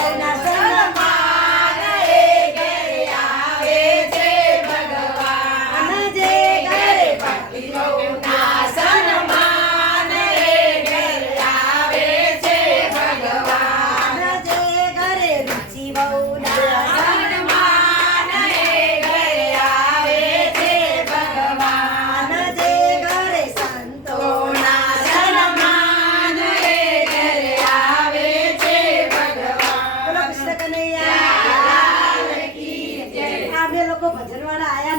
llenas લોકો ભજન વાળા